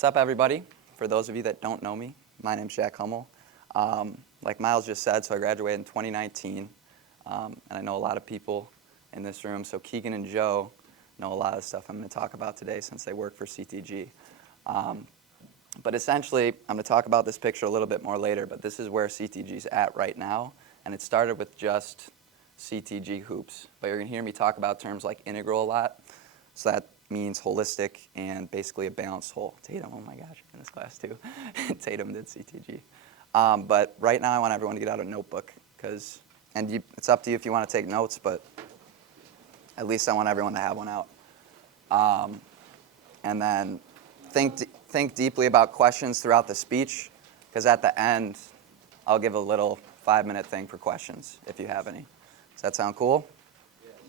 What's up, everybody? For those of you that don't know me, my name's Jack Hummel. Like Miles just said, so I graduated in 2019, and I know a lot of people in this room. So Keegan and Joe know a lot of stuff I'm going to talk about today since they work for CTG. But essentially, I'm going to talk about this picture a little bit more later, but this is where CTG's at right now, and it started with just CTG hoops. But you're going to hear me talk about terms like integral a lot, so that means holistic and basically a balanced whole. Tatum, oh my gosh, in this class too. Tatum did CTG. But right now I want everyone to get out a notebook, it's up to you if you want to take notes, but at least I want everyone to have one out. And then think deeply about questions throughout the speech, because at the end, I'll give a little 5-minute thing for questions, if you have any. Does that sound cool?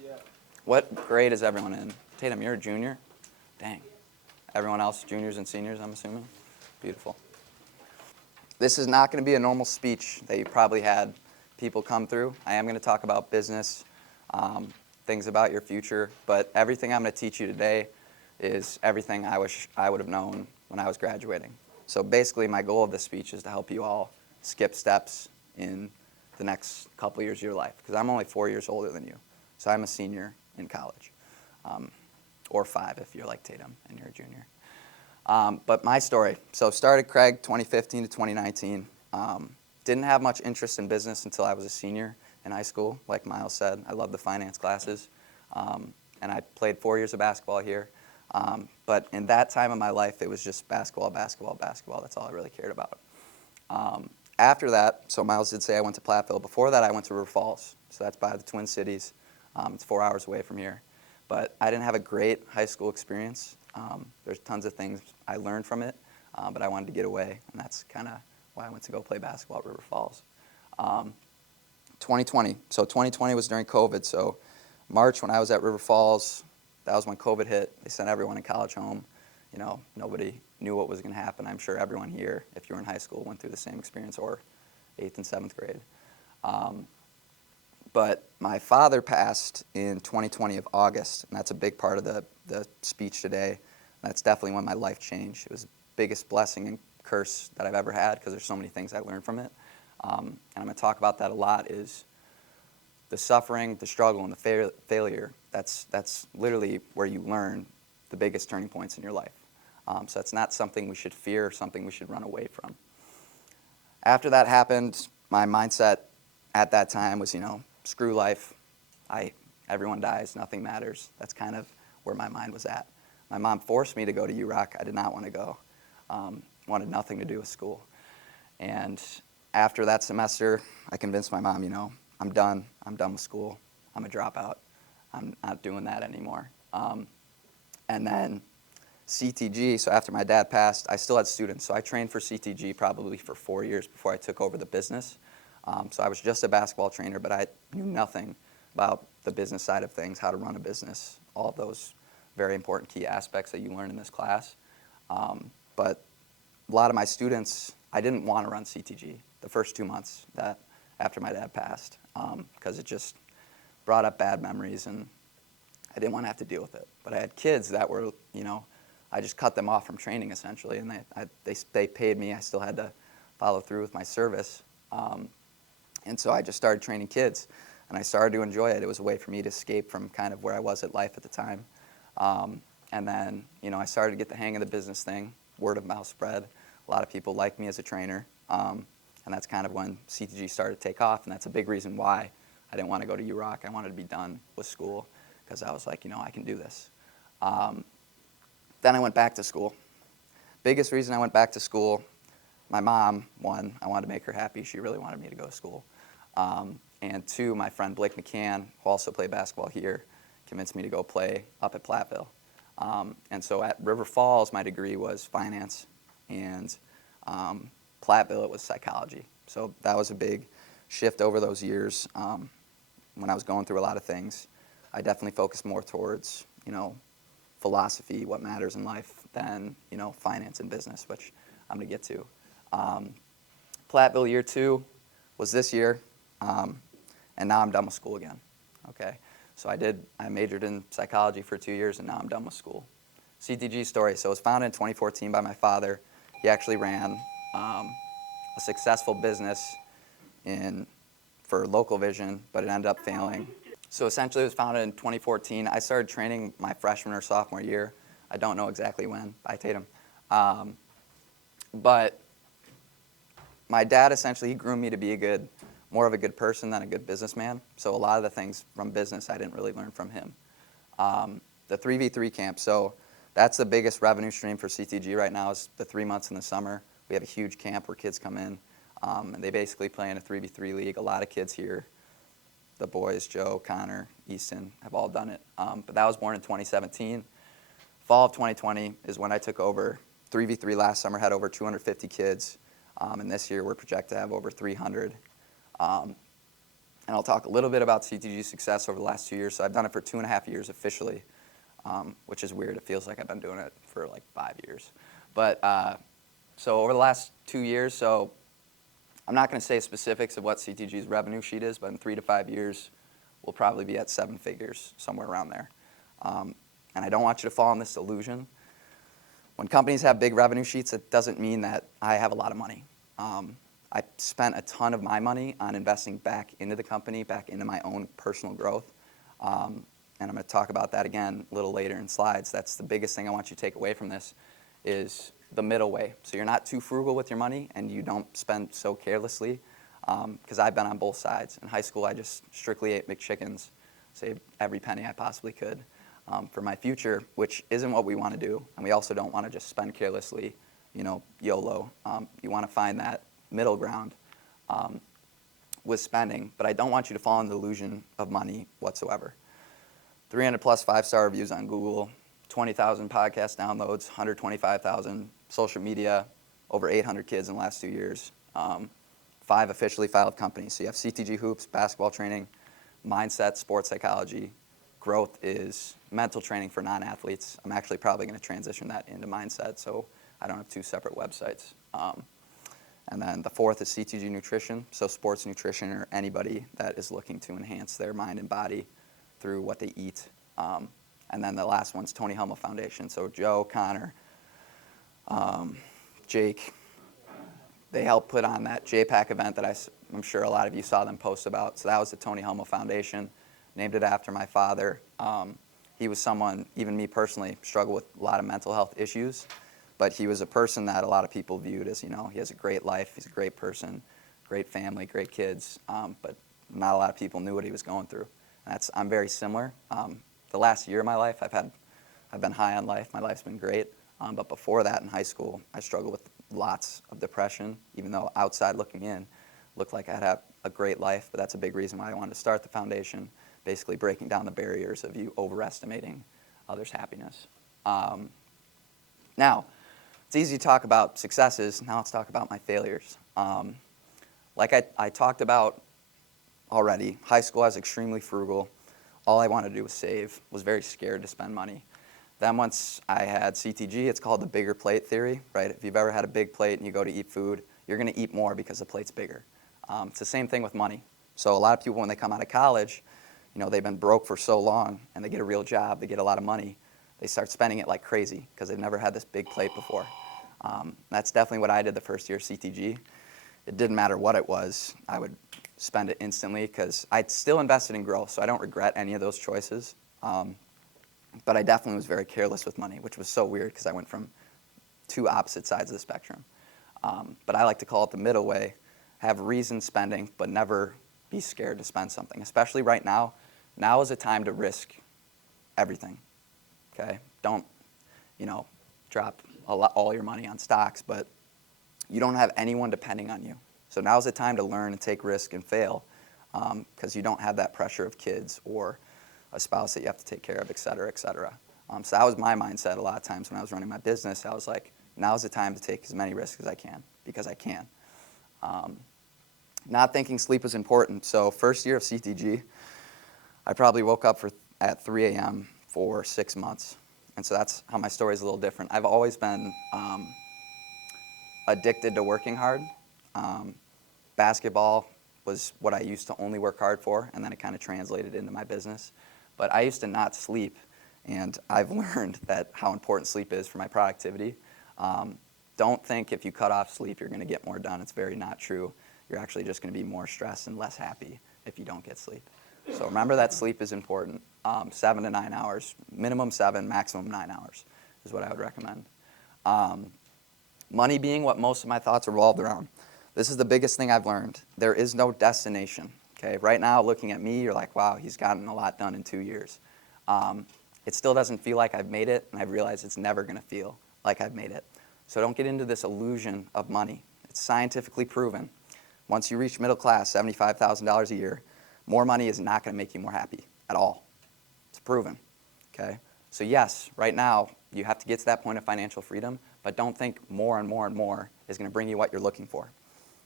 Yeah. What grade is everyone in? Tatum, you're a junior? Dang. Everyone else juniors and seniors, I'm assuming? Beautiful. This is not going to be a normal speech that you probably had people come through. I am going to talk about business, things about your future, but everything I'm going to teach you today is everything I wish I would have known when I was graduating. So basically my goal of this speech is to help you all skip steps in the next couple years of your life, because I'm only 4 years older than you. So I'm a senior in college, or 5 if you're like Tatum and you're a junior. But my story, so started Craig 2015 to 2019. Didn't have much interest in business until I was a senior in high school. Like Miles said, I loved the finance classes. And I played 4 years of basketball here. But in that time of my life, it was just basketball, basketball, basketball. That's all I really cared about. After that, so Miles did say I went to Platteville. Before that, I went to River Falls. So that's by the Twin Cities. It's 4 hours away from here. But I didn't have a great high school experience. There's tons of things I learned from it, but I wanted to get away, and that's kind of why I went to go play basketball at River Falls. 2020, so 2020 was during COVID, so March when I was at River Falls, that was when COVID hit. They sent everyone in college home. You know, nobody knew what was going to happen. I'm sure everyone here, if you were in high school, went through the same experience, or 8th and 7th grade. But my father passed in 2020 of August, and that's a big part of the speech today. That's definitely when my life changed. It was the biggest blessing and curse that I've ever had, because there's so many things I learned from it. And I'm going to talk about that a lot, is the suffering, the struggle, and the failure. That's literally where you learn the biggest turning points in your life. So that's not something we should fear, or something we should run away from. After that happened, my mindset at that time was, screw life. Everyone dies, nothing matters. That's kind of where my mind was at. My mom forced me to go to UROC. I did not want to go. Wanted nothing to do with school. And after that semester, I convinced my mom, I'm done. I'm done with school. I'm a dropout. I'm not doing that anymore. And then CTG, so after my dad passed, I still had students. So I trained for CTG probably for 4 years before I took over the business. So I was just a basketball trainer, but I knew nothing about the business side of things, how to run a business, all of those very important key aspects that you learn in this class. But a lot of my students, I didn't want to run CTG the first 2 months after my dad passed, because it just brought up bad memories, and I didn't want to have to deal with it. But I had kids that were, I just cut them off from training essentially, and they paid me. I still had to follow through with my service. And so I just started training kids, and I started to enjoy it. It was a way for me to escape from kind of where I was at life at the time. And then, I started to get the hang of the business thing. Word of mouth spread. A lot of people liked me as a trainer. And that's kind of when CTG started to take off, and that's a big reason why I didn't want to go to UROC. I wanted to be done with school, because I was like, I can do this. Then I went back to school. Biggest reason I went back to school, my mom, one, I wanted to make her happy. She really wanted me to go to school. And two, my friend Blake McCann, who also played basketball here, convinced me to go play up at Platteville. And so at River Falls, my degree was finance, and Platteville, it was psychology. So that was a big shift over those years. When I was going through a lot of things, I definitely focused more towards, philosophy, what matters in life, than, finance and business, which I'm going to get to. Platteville year 2 was this year, and now I'm done with school again. Okay, so I majored in psychology for 2 years, and now I'm done with school. CTG story. So it was founded in 2014 by my father. He actually ran a successful business for local vision, but it ended up failing. So essentially it was founded in 2014. I started training my freshman or sophomore year. I don't know exactly when. Bye, Tatum. But my dad essentially, he groomed me to be more of a good person than a good businessman. So a lot of the things from business I didn't really learn from him. The 3v3 camp, so that's the biggest revenue stream for CTG right now is the 3 months in the summer. We have a huge camp where kids come in, and they basically play in a 3v3 league. A lot of kids here, the boys, Joe, Connor, Easton, have all done it. But that was born in 2017. Fall of 2020 is when I took over. 3v3 last summer had over 250 kids, and this year we're projected to have over 300. And I'll talk a little bit about CTG's success over the last 2 years. So I've done it for 2.5 years officially, which is weird. It feels like I've been doing it for like 5 years. But so over the last 2 years, so I'm not going to say specifics of what CTG's revenue sheet is, but in 3 to 5 years, we'll probably be at 7 figures, somewhere around there. And I don't want you to fall in this illusion. When companies have big revenue sheets, it doesn't mean that I have a lot of money. I spent a ton of my money on investing back into the company, back into my own personal growth. And I'm going to talk about that again a little later in slides. That's the biggest thing I want you to take away from this is the middle way. So you're not too frugal with your money and you don't spend so carelessly, because I've been on both sides. In high school, I just strictly ate McChickens, saved every penny I possibly could for my future, which isn't what we want to do. And we also don't want to just spend carelessly, YOLO. You want to find that middle ground with spending, but I don't want you to fall in the illusion of money whatsoever. 300 plus 5-star reviews on Google, 20,000 podcast downloads, 125,000 social media, over 800 kids in the last 2 years, 5 officially filed companies. So you have CTG Hoops, basketball training, mindset, sports psychology. Growth is mental training for non-athletes. I'm actually probably going to transition that into mindset, so I don't have 2 separate websites. And then the 4th is CTG Nutrition, so sports nutrition or anybody that is looking to enhance their mind and body through what they eat. And then the last one's Tony Helmo Foundation. So Joe, Connor, Jake, they helped put on that JPAC event that I'm sure a lot of you saw them post about. So that was the Tony Helmo Foundation, named it after my father. He was someone, even me personally, struggled with a lot of mental health issues. But he was a person that a lot of people viewed as, he has a great life, he's a great person, great family, great kids, but not a lot of people knew what he was going through. And I'm very similar. The last year of my life, I've been high on life. My life's been great. But before that, in high school, I struggled with lots of depression, even though outside looking in, looked like I'd have a great life. But that's a big reason why I wanted to start the foundation, basically breaking down the barriers of you overestimating others' happiness. Now, it's easy to talk about successes. Now let's talk about my failures. Like I talked about already, high school I was extremely frugal. All I wanted to do was save, was very scared to spend money. Then once I had CTG, it's called the bigger plate theory, right? If you've ever had a big plate and you go to eat food, you're going to eat more because the plate's bigger. It's the same thing with money. So a lot of people, when they come out of college, they've been broke for so long and they get a real job, they get a lot of money, they start spending it like crazy because they've never had this big plate before. That's definitely what I did the first year of CTG. It didn't matter what it was. I would spend it instantly because I'd still invested in growth, so I don't regret any of those choices. But I definitely was very careless with money, which was so weird because I went from 2 opposite sides of the spectrum. But I like to call it the middle way. Have reasoned spending, but never be scared to spend something, especially right now. Now is a time to risk everything, okay? Don't, drop all your money on stocks, but you don't have anyone depending on you. So now's the time to learn and take risk and fail because you don't have that pressure of kids or a spouse that you have to take care of, et cetera, et cetera. So that was my mindset a lot of times when I was running my business. I was like, now's the time to take as many risks as I can because I can. Not thinking sleep was important. So first year of CTG, I probably woke up at 3 a.m. for 6 months. And so that's how my story is a little different. I've always been addicted to working hard. Basketball was what I used to only work hard for, and then it kind of translated into my business. But I used to not sleep, And I've learned that how important sleep is for my productivity. Don't think if you cut off sleep, you're going to get more done. It's very not true. You're actually just going to be more stressed and less happy if you don't get sleep. So remember that sleep is important. 7 to 9 hours, minimum 7, maximum 9 hours is what I would recommend. Money being what most of my thoughts revolved around. This is the biggest thing I've learned. There is no destination. Okay, right now, looking at me, you're like, wow, he's gotten a lot done in 2 years. It still doesn't feel like I've made it, and I've realized it's never going to feel like I've made it. So don't get into this illusion of money. It's scientifically proven. Once you reach middle class, $75,000 a year, more money is not going to make you more happy at all. It's proven. Okay? So yes, right now, you have to get to that point of financial freedom, but don't think more and more and more is going to bring you what you're looking for.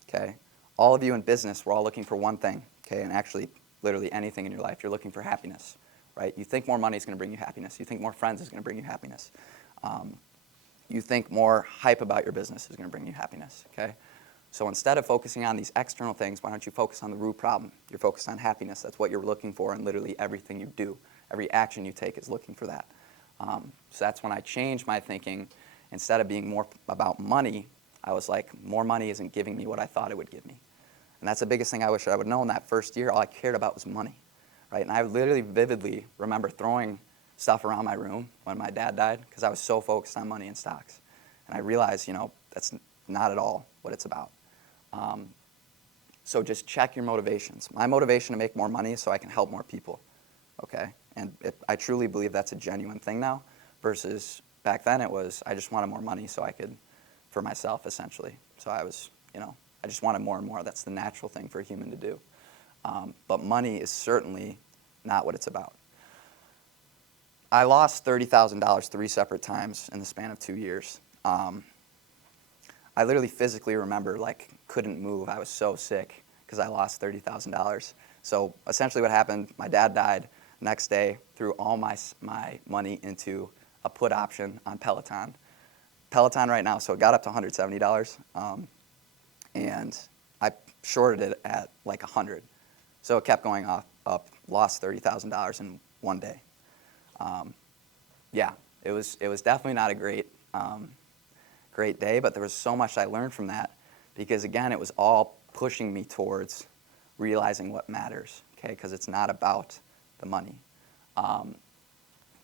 Okay? All of you in business, we're all looking for one thing. Okay? And actually, literally anything in your life, you're looking for happiness. Right? You think more money is going to bring you happiness. You think more friends is going to bring you happiness. You think more hype about your business is going to bring you happiness. Okay? So instead of focusing on these external things, why don't you focus on the root problem? You're focused on happiness. That's what you're looking for, and literally everything you do, every action you take is looking for that. So that's when I changed my thinking. Instead of being more about money, I was like, more money isn't giving me what I thought it would give me. And that's the biggest thing I wish I would know in that first year. All I cared about was money. Right? And I literally vividly remember throwing stuff around my room when my dad died because I was so focused on money and stocks. And I realized, that's not at all what it's about. So just check your motivations. My motivation to make more money is so I can help more people. Okay? And I truly believe that's a genuine thing now versus back then it was I just wanted more money so I could, for myself essentially. So I was, I just wanted more and more. That's the natural thing for a human to do. But money is certainly not what it's about. I lost $30,000 3 separate times in the span of 2 years. I literally physically remember, couldn't move. I was so sick because I lost $30,000. So essentially what happened, my dad died. Next day, threw all my money into a put option on Peloton. Peloton right now, so it got up to $170, and I shorted it at $100. So it kept going up, lost $30,000 in one day. It was definitely not a great day, but there was so much I learned from that because, again, it was all pushing me towards realizing what matters, okay, because it's not about the money.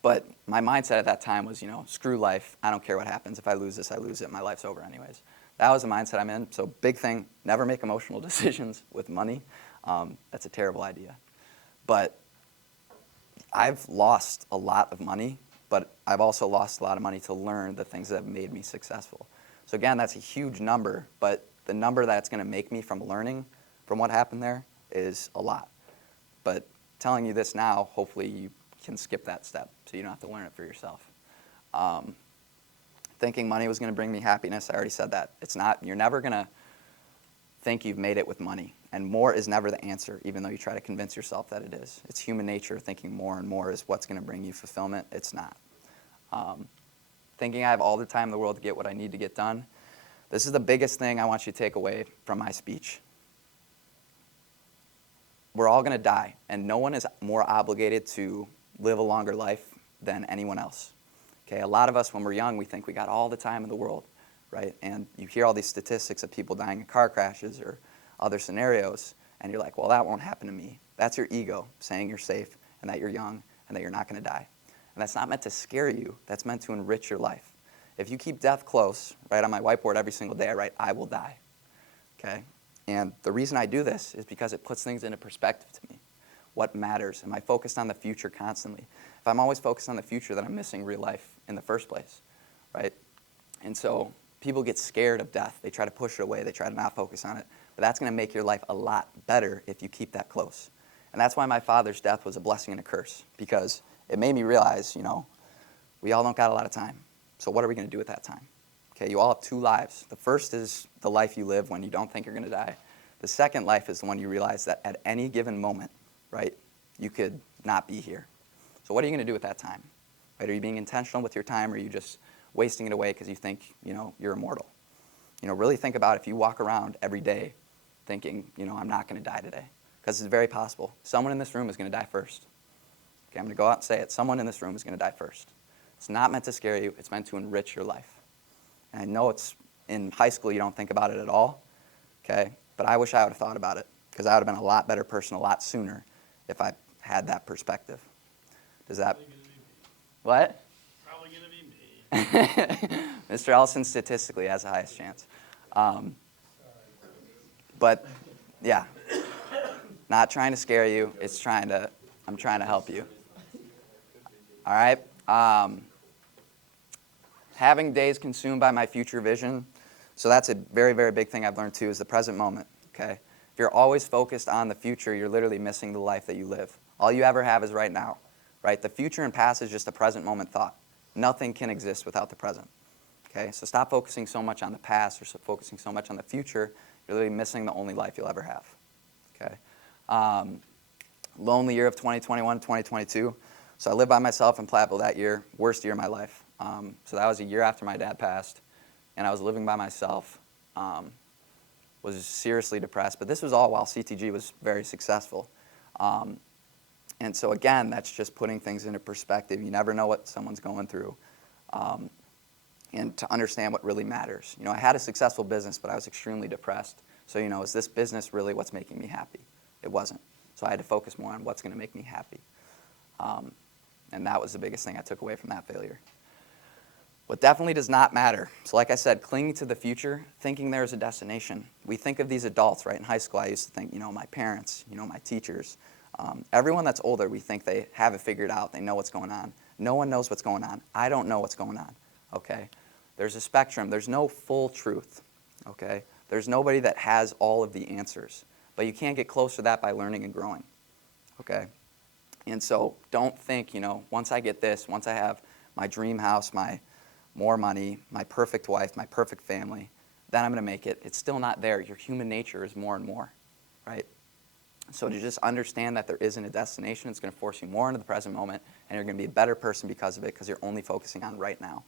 But my mindset at that time was, screw life. I don't care what happens. If I lose this, I lose it. My life's over anyways. That was the mindset I'm in. So big thing, never make emotional decisions with money. That's a terrible idea. But I've lost a lot of money, but I've also lost a lot of money to learn the things that have made me successful. So again, that's a huge number, but the number that's going to make me from learning from what happened there is a lot. But telling you this now, hopefully you can skip that step so you don't have to learn it for yourself. Thinking money was going to bring me happiness, I already said that. It's not. You're never going to think you've made it with money. And more is never the answer, even though you try to convince yourself that it is. It's human nature thinking more and more is what's going to bring you fulfillment. It's not. Thinking I have all the time in the world to get what I need to get done. This is the biggest thing I want you to take away from my speech. We're all going to die, and no one is more obligated to live a longer life than anyone else. Okay, a lot of us, when we're young, we think we got all the time in the world, right? And you hear all these statistics of people dying in car crashes or other scenarios, and you're like, well, that won't happen to me. That's your ego saying you're safe and that you're young and that you're not going to die. And that's not meant to scare you. That's meant to enrich your life. If you keep death close, right, on my whiteboard every single day, I write, I will die, okay? And the reason I do this is because it puts things into perspective to me. What matters? Am I focused on the future constantly? If I'm always focused on the future, then I'm missing real life in the first place, right? And so people get scared of death. They try to push it away. They try to not focus on it. But that's going to make your life a lot better if you keep that close. And that's why my father's death was a blessing and a curse, because it made me realize, we all don't got a lot of time. So what are we going to do with that time? Okay, you all have 2 lives. The first is the life you live when you don't think you're going to die. The second life is the one you realize that at any given moment, right, you could not be here. So what are you going to do with that time? Right? Are you being intentional with your time, or are you just wasting it away because you think, you're immortal? Really think about if you walk around every day thinking, I'm not going to die today. Because it's very possible. Someone in this room is going to die first. Okay, I'm going to go out and say it. Someone in this room is going to die first. It's not meant to scare you. It's meant to enrich your life. And I know it's in high school you don't think about it at all, okay? But I wish I would have thought about it because I would have been a lot better person a lot sooner if I had that perspective. Does that? What? Probably going to be me. Mr. Ellison statistically has the highest chance. But yeah, not trying to scare you. I'm trying to help you. All right. Having days consumed by my future vision. So that's a very, very big thing I've learned too, is the present moment. Okay. If you're always focused on the future, you're literally missing the life that you live. All you ever have is right now. Right. The future and past is just a present moment thought. Nothing can exist without the present. Okay. So stop focusing so much on the past or focusing so much on the future. You're literally missing the only life you'll ever have. Okay. Lonely year of 2021, 2022. So I lived by myself in Platteville that year, worst year of my life. So that was a year after my dad passed, and I was living by myself, was seriously depressed. But this was all while CTG was very successful. And so again, that's just putting things into perspective. You never know what someone's going through. And to understand what really matters. You know, I had a successful business, but I was extremely depressed. So, you know, is this business really what's making me happy? It wasn't. So I had to focus more on what's going to make me happy. And that was the biggest thing I took away from that failure. What definitely does not matter. So like I said, clinging to the future, thinking there's a destination. We think of these adults, right? In high school, I used to think, you know, my parents, you know, my teachers. Everyone that's older, we think they have it figured out. They know what's going on. No one knows what's going on. I don't know what's going on, okay? There's a spectrum. There's no full truth, okay? There's nobody that has all of the answers. But you can't get close to that by learning and growing, okay? And so don't think, you know, once I get this, once I have my dream house, my more money, my perfect wife, my perfect family, then I'm going to make it. It's still not there. Your human nature is more and more, right? So to just understand that there isn't a destination, it's going to force you more into the present moment, and you're going to be a better person because of it, because you're only focusing on right now.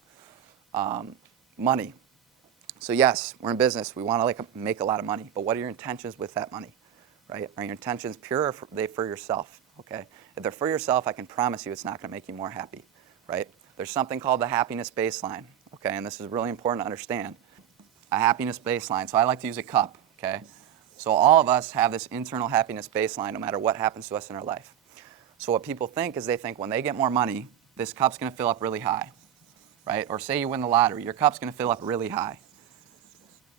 Money. So yes, we're in business. We want to make a lot of money, but what are your intentions with that money, right? Are your intentions pure, or are they for yourself, okay? If they're for yourself, I can promise you it's not going to make you more happy, right? There's something called the happiness baseline, okay? And this is really important to understand. A happiness baseline. So I like to use a cup, okay? So all of us have this internal happiness baseline no matter what happens to us in our life. So what people think is they think when they get more money, this cup's going to fill up really high, right? Or say you win the lottery, your cup's going to fill up really high.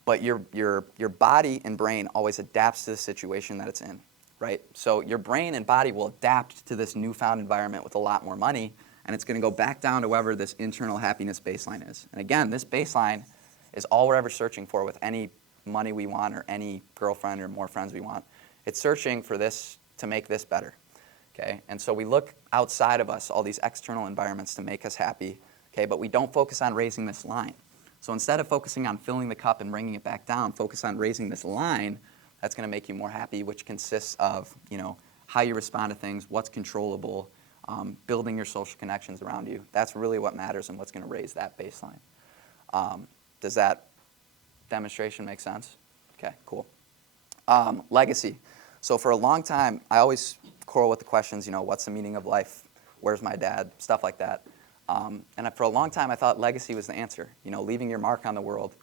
But your body and brain always adapts to the situation that it's in, right? So your brain and body will adapt to this newfound environment with a lot more money, and it's going to go back down to wherever this internal happiness baseline is. And again, this baseline is all we're ever searching for with any money we want or any girlfriend or more friends we want. It's searching for this to make this better, okay? And so we look outside of us, all these external environments to make us happy, okay? But we don't focus on raising this line. So instead of focusing on filling the cup and bringing it back down, focus on raising this line that's going to make you more happy, which consists of, you know, how you respond to things, what's controllable, building your social connections around you. That's really what matters and what's going to raise that baseline. Does that demonstration make sense? Okay, cool. Legacy. So for a long time, I always quarrel with the questions, you know, what's the meaning of life? Where's my dad? Stuff like that. And for a long time, I thought legacy was the answer. You know, leaving your mark on the world,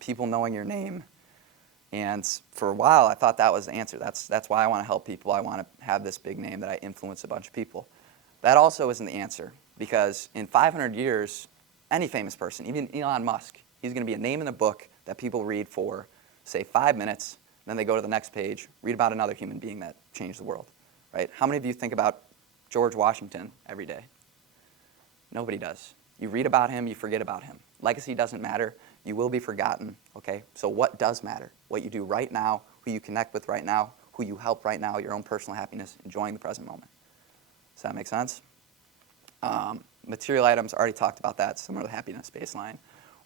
people knowing your name. And for a while, I thought that was the answer. That's why I want to help people. I want to have this big name that I influence a bunch of people. That also isn't the answer, because in 500 years, any famous person, even Elon Musk, he's going to be a name in the book that people read for, say, 5 minutes, then they go to the next page, read about another human being that changed the world, right? How many of you think about George Washington every day? Nobody does. You read about him, you forget about him. Legacy doesn't matter. You will be forgotten, okay? So what does matter? What you do right now, who you connect with right now, who you help right now, your own personal happiness, enjoying the present moment. Does that make sense? Material items, already talked about that, similar to the happiness baseline.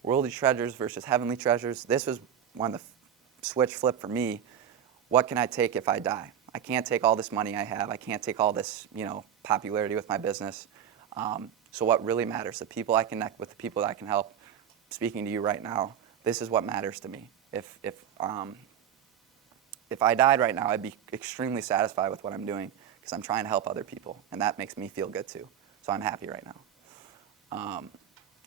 Worldly treasures versus heavenly treasures. This was when the switch flipped for me. What can I take if I die? I can't take all this money I have. I can't take all this, you know, popularity with my business. So what really matters, the people I connect with, the people that I can help, speaking to you right now, this is what matters to me. If I died right now, I'd be extremely satisfied with what I'm doing, because I'm trying to help other people, and that makes me feel good too. So I'm happy right now.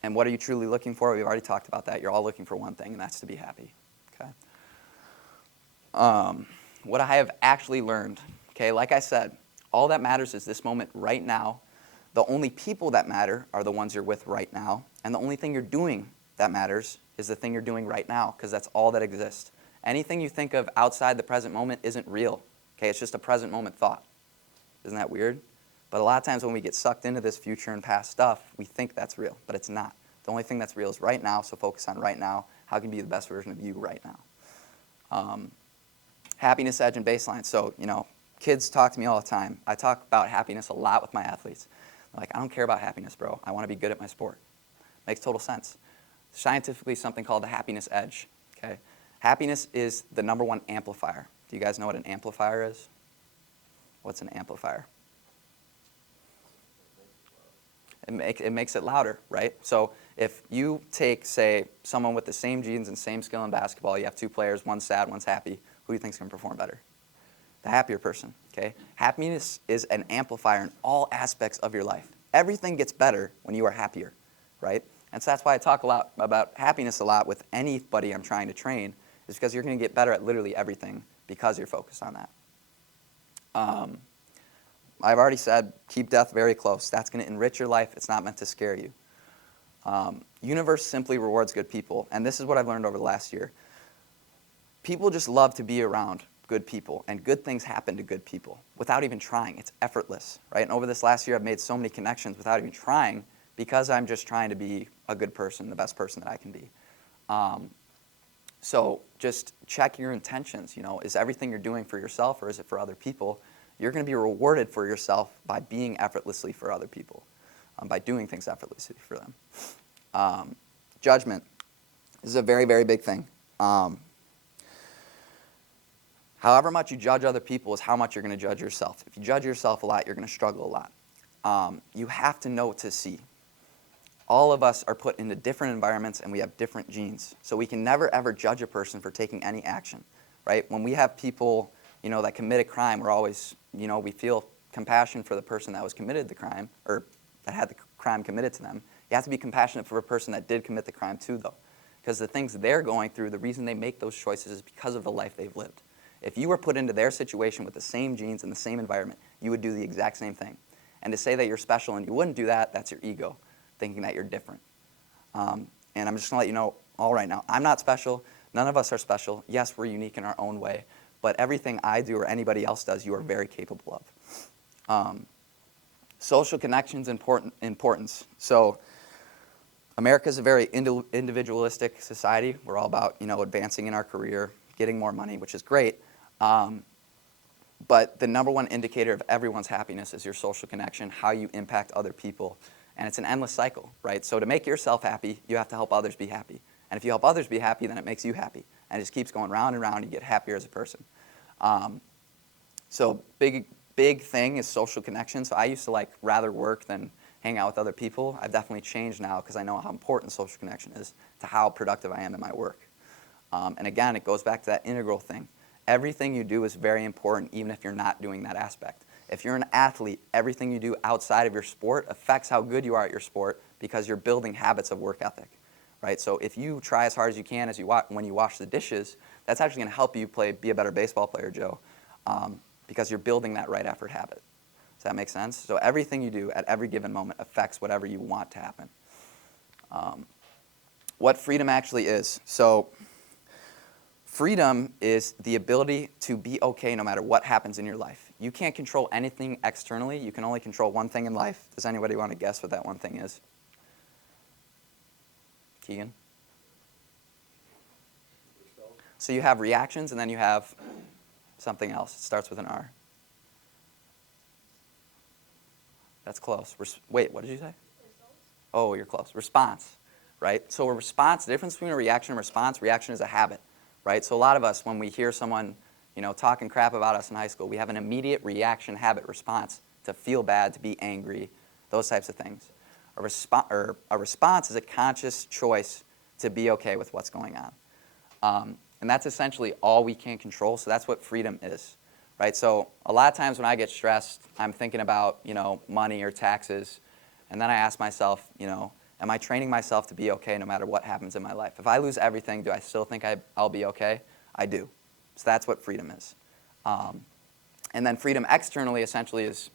And what are you truly looking for? We've already talked about that. You're all looking for one thing, and that's to be happy. Okay. What I have actually learned, okay, like I said, all that matters is this moment right now. The only people that matter are the ones you're with right now, and the only thing you're doing that matters is the thing you're doing right now, because that's all that exists. Anything you think of outside the present moment isn't real. Okay, it's just a present moment thought. Isn't that weird? But a lot of times when we get sucked into this future and past stuff, we think that's real, but it's not. The only thing that's real is right now, so focus on right now. How can you be the best version of you right now? Happiness, edge, and baseline. So, kids talk to me all the time. I talk about happiness a lot with my athletes. They're like, I don't care about happiness, bro. I want to be good at my sport. Makes total sense. Scientifically, something called the happiness edge. Okay? Happiness is the number one amplifier. Do you guys know what an amplifier is? What's an amplifier? It makes it louder, right? So if you take, say, someone with the same genes and same skill in basketball, you have two players, one's sad, one's happy, who do you think is going to perform better? The happier person, okay? Happiness is an amplifier in all aspects of your life. Everything gets better when you are happier, right? And so that's why I talk a lot about happiness a lot with anybody I'm trying to train, is because you're going to get better at literally everything because you're focused on that. I've already said, keep death very close. That's going to enrich your life. It's not meant to scare you. Universe simply rewards good people. And this is what I've learned over the last year. People just love to be around good people, and good things happen to good people without even trying. It's effortless, right? And over this last year, I've made so many connections without even trying because I'm just trying to be a good person, the best person that I can be. So just check your intentions. Is everything you're doing for yourself or is it for other people? You're going to be rewarded for yourself by being effortlessly for other people, by doing things effortlessly for them. Judgment. This is a very, very big thing. However much you judge other people is how much you're going to judge yourself. If you judge yourself a lot, you're going to struggle a lot. You have to know to see. All of us are put into different environments and we have different genes. So we can never, ever judge a person for taking any action, right? When we have people, that commit a crime, we're always, we feel compassion for the person that was committed the crime or that had the crime committed to them. You have to be compassionate for a person that did commit the crime too, though. Because the things they're going through, the reason they make those choices is because of the life they've lived. If you were put into their situation with the same genes and the same environment, you would do the exact same thing. And to say that you're special and you wouldn't do that, that's your ego, thinking that you're different. And I'm just going to let you know all right now, I'm not special. None of us are special. Yes, we're unique in our own way. But everything I do or anybody else does, you are very capable of. Social connections, importance. So America's a very individualistic society. We're all about, advancing in our career, getting more money, which is great. But the number one indicator of everyone's happiness is your social connection, how you impact other people. And it's an endless cycle, right? So to make yourself happy, you have to help others be happy. And if you help others be happy, then it makes you happy. And it just keeps going round and round. You get happier as a person. So big thing is social connection. So I used to rather work than hang out with other people. I've definitely changed now because I know how important social connection is to how productive I am in my work. And again, it goes back to that integral thing. Everything you do is very important, even if you're not doing that aspect. If you're an athlete, everything you do outside of your sport affects how good you are at your sport because you're building habits of work ethic, right? So if you try as hard as you can when you wash the dishes, that's actually going to help you be a better baseball player, Joe, because you're building that right effort habit. Does that make sense? So everything you do at every given moment affects whatever you want to happen. What freedom actually is. So freedom is the ability to be okay no matter what happens in your life. You can't control anything externally. You can only control one thing in life. Does anybody want to guess what that one thing is? Keegan? So you have reactions and then you have something else. It starts with an R. That's close. Wait, what did you say? Oh, you're close. Response, right? So a response, the difference between a reaction and response, reaction is a habit, right? So a lot of us, when we hear someone, talking crap about us in high school, we have an immediate reaction habit response to feel bad, to be angry, those types of things. A response is a conscious choice to be okay with what's going on. And that's essentially all we can control, so that's what freedom is, right? So a lot of times when I get stressed, I'm thinking about, money or taxes, and then I ask myself, am I training myself to be okay no matter what happens in my life? If I lose everything, do I still think I'll be okay? I do. So that's what freedom is. And then freedom externally essentially is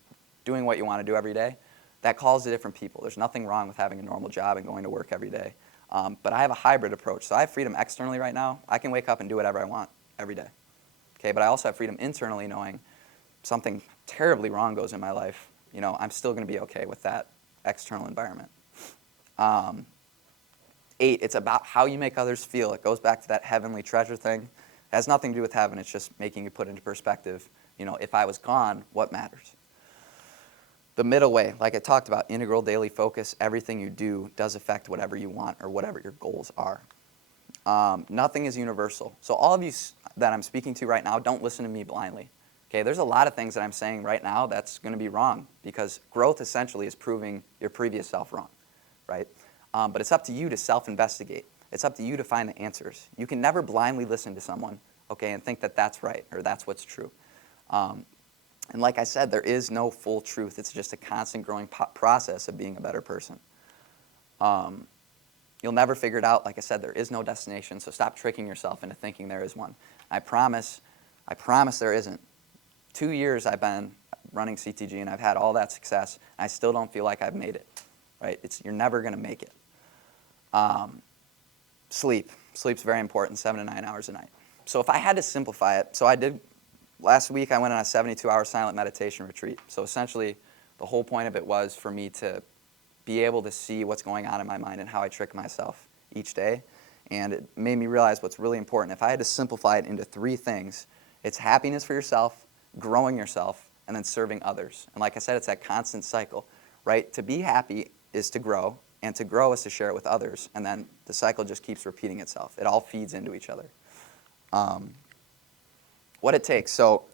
doing what you want to do every day. That calls to different people. There's nothing wrong with having a normal job and going to work every day. But I have a hybrid approach. So I have freedom externally right now. I can wake up and do whatever I want every day. Okay, but I also have freedom internally, knowing something terribly wrong goes in my life. I'm still going to be okay with that external environment. 8, it's about how you make others feel. It goes back to that heavenly treasure thing. It has nothing to do with heaven. It's just making you put into perspective, if I was gone, what matters? The middle way, like I talked about, integral daily focus. Everything you do does affect whatever you want or whatever your goals are. Nothing is universal. So all of you that I'm speaking to right now, don't listen to me blindly. Okay, there's a lot of things that I'm saying right now that's going to be wrong, because growth essentially is proving your previous self wrong, right? But it's up to you to self-investigate. It's up to you to find the answers. You can never blindly listen to someone, okay, and think that that's right or that's what's true. And like I said, there is no full truth. It's just a constant growing process of being a better person. You'll never figure it out. Like I said, there is no destination, so stop tricking yourself into thinking there is one. I promise there isn't. 2 years I've been running CTG, and I've had all that success, and I still don't feel like I've made it, right? You're never going to make it. Sleep. Sleep's very important, 7 to 9 hours a night. So if I had to simplify it, last week I went on a 72-hour silent meditation retreat. So essentially, the whole point of it was for me to be able to see what's going on in my mind and how I trick myself each day. And it made me realize what's really important. If I had to simplify it into 3 things, it's happiness for yourself, growing yourself, and then serving others. And like I said, it's that constant cycle, right? To be happy is to grow, and to grow is to share it with others. And then the cycle just keeps repeating itself. It all feeds into each other. What it takes. So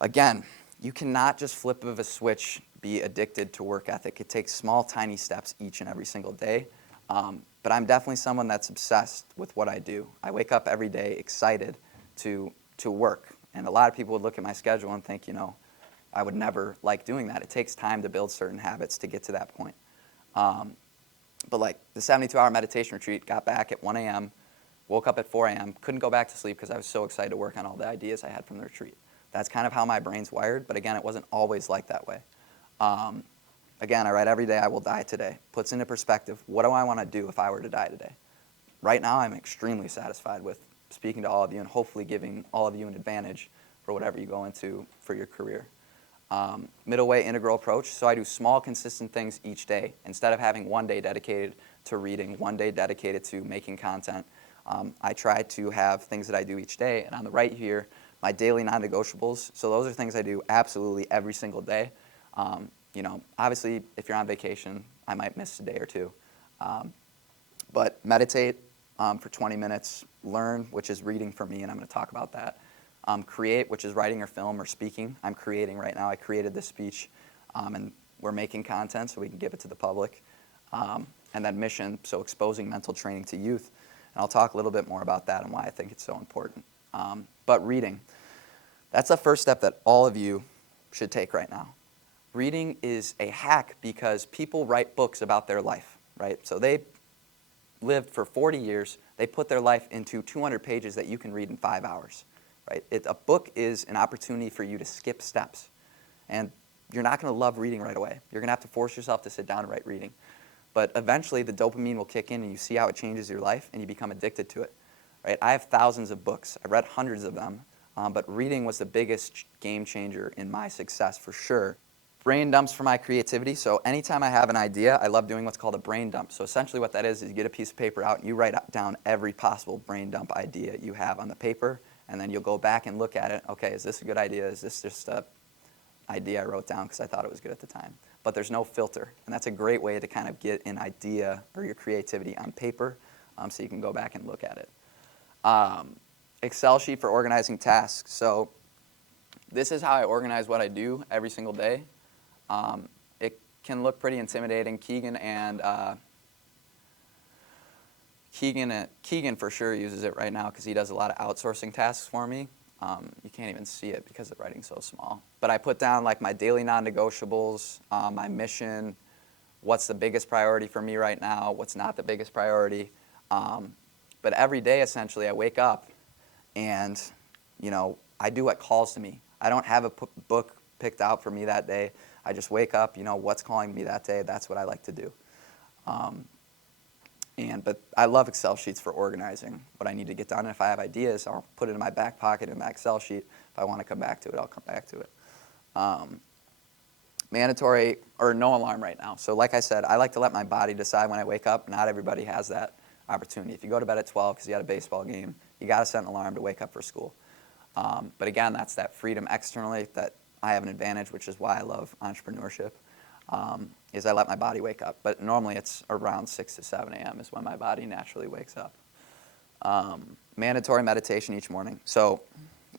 again, you cannot just flip of a switch be addicted to work ethic. It takes small, tiny steps each and every single day. But I'm definitely someone that's obsessed with what I do. I wake up every day excited to work. And a lot of people would look at my schedule and think, I would never like doing that. It takes time to build certain habits to get to that point. But like the 72-hour meditation retreat, got back at 1 a.m., woke up at 4 a.m., couldn't go back to sleep because I was so excited to work on all the ideas I had from the retreat. That's kind of how my brain's wired, but again, it wasn't always like that way. Again, I write every day, I will die today. Puts into perspective, what do I want to do if I were to die today? Right now, I'm extremely satisfied with speaking to all of you and hopefully giving all of you an advantage for whatever you go into for your career. Middle way, integral approach. So I do small, consistent things each day. Instead of having one day dedicated to reading, one day dedicated to making content, I try to have things that I do each day. And on the right here, my daily non-negotiables. So those are things I do absolutely every single day. Obviously, if you're on vacation, I might miss a day or two. But meditate for 20 minutes. Learn, which is reading for me, and I'm going to talk about that. Create, which is writing or film or speaking. I'm creating right now. I created this speech, and we're making content so we can give it to the public. And then mission, so exposing mental training to youth. And I'll talk a little bit more about that and why I think it's so important. But reading, that's the first step that all of you should take right now. Reading is a hack because people write books about their life, right? So they lived for 40 years. They put their life into 200 pages that you can read in 5 hours, right? A book is an opportunity for you to skip steps. And you're not going to love reading right away. You're going to have to force yourself to sit down and write reading. But eventually the dopamine will kick in and you see how it changes your life and you become addicted to it, right? I have thousands of books. I read hundreds of them. But reading was the biggest game changer in my success for sure. Brain dumps for my creativity. So anytime I have an idea, I love doing what's called a brain dump. So essentially what that is you get a piece of paper out and you write down every possible brain dump idea you have on the paper, and then you'll go back and look at it. Okay, is this a good idea? Is this just an idea I wrote down because I thought it was good at the time? But there's no filter, and that's a great way to kind of get an idea or your creativity on paper so you can go back and look at it. Excel sheet for organizing tasks. So this is how I organize what I do every single day. It can look pretty intimidating. Keegan for sure uses it right now because he does a lot of outsourcing tasks for me. You can't even see it because the writing's so small. But I put down like my daily non-negotiables, my mission, what's the biggest priority for me right now, what's not the biggest priority. But every day, essentially, I wake up and, I do what calls to me. I don't have a book picked out for me that day. I just wake up, what's calling me that day, that's what I like to do. But I love Excel sheets for organizing what I need to get done. And if I have ideas, I'll put it in my back pocket in my Excel sheet. If I want to come back to it, I'll come back to it. Mandatory or no alarm right now. So like I said, I like to let my body decide when I wake up. Not everybody has that opportunity. If you go to bed at 12 because you had a baseball game, you got to set an alarm to wake up for school. But again, that's that freedom externally that I have an advantage, which is why I love entrepreneurship, is I let my body wake up. But normally it's around 6 to 7 a.m. is when my body naturally wakes up. Mandatory meditation each morning. So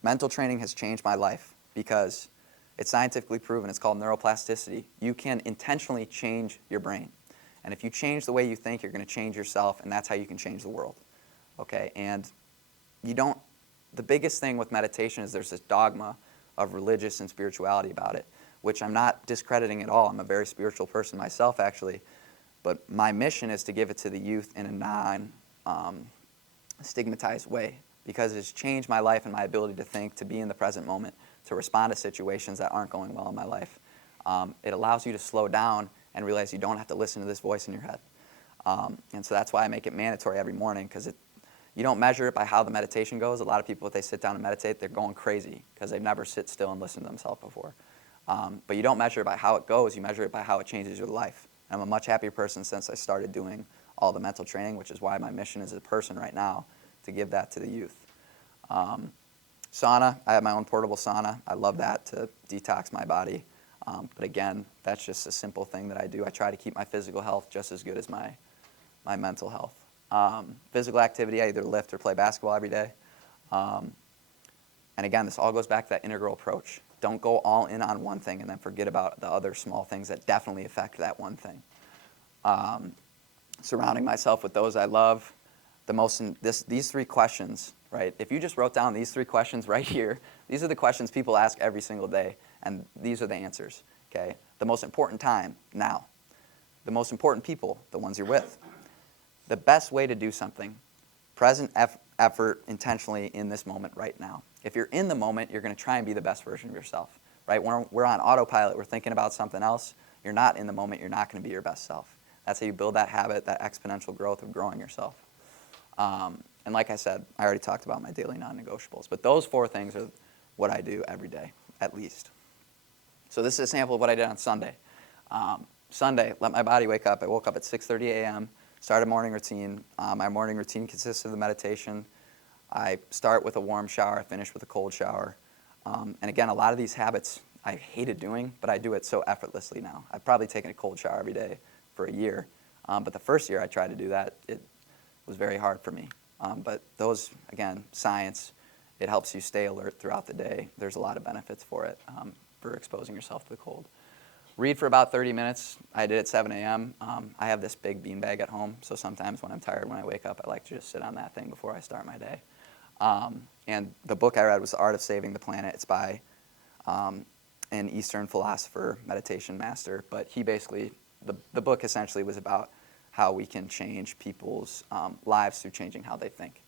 mental training has changed my life because it's scientifically proven. It's called neuroplasticity. You can intentionally change your brain. And if you change the way you think, you're going to change yourself, and that's how you can change the world. Okay? And the biggest thing with meditation is there's this dogma of religious and spirituality about it, which I'm not discrediting at all. I'm a very spiritual person myself, actually. But my mission is to give it to the youth in a non-stigmatized way, because it's changed my life and my ability to think, to be in the present moment, to respond to situations that aren't going well in my life. It allows you to slow down and realize you don't have to listen to this voice in your head. And so that's why I make it mandatory every morning, because you don't measure it by how the meditation goes. A lot of people, if they sit down and meditate, they're going crazy because they've never sit still and listened to themselves before. But you don't measure it by how it goes. You measure it by how it changes your life. I'm a much happier person since I started doing all the mental training, which is why my mission as a person right now to give that to the youth. Sauna, I have my own portable sauna. I love that to detox my body. But again, that's just a simple thing that I do. I try to keep my physical health just as good as my mental health. Physical activity, I either lift or play basketball every day. And again, this all goes back to that integral approach. Don't go all in on one thing and then forget about the other small things that definitely affect that one thing. Surrounding myself with those I love. These 3 questions, right? If you just wrote down these 3 questions right here, these are the questions people ask every single day, and these are the answers, okay? The most important time, now. The most important people, the ones you're with. The best way to do something, present effort intentionally in this moment right now. If you're in the moment, you're going to try and be the best version of yourself, right? When we're on autopilot, we're thinking about something else. You're not in the moment, you're not going to be your best self. That's how you build that habit, that exponential growth of growing yourself. And like I said, I already talked about my daily non-negotiables, but those 4 things are what I do every day, at least. So this is a sample of what I did on Sunday. Sunday, let my body wake up. I woke up at 6:30 a.m., started morning routine. My morning routine consists of the meditation. I start with a warm shower, I finish with a cold shower. And again, a lot of these habits I hated doing, but I do it so effortlessly now. I've probably taken a cold shower every day for a year. But the first year I tried to do that, it was very hard for me. But those, again, science, it helps you stay alert throughout the day. There's a lot of benefits for it, for exposing yourself to the cold. Read for about 30 minutes. I did at 7 a.m. I have this big beanbag at home, so sometimes when I'm tired when I wake up, I like to just sit on that thing before I start my day. And the book I read was The Art of Saving the Planet. It's by an Eastern philosopher, meditation master, but he basically, the book essentially was about how we can change people's lives through changing how they think.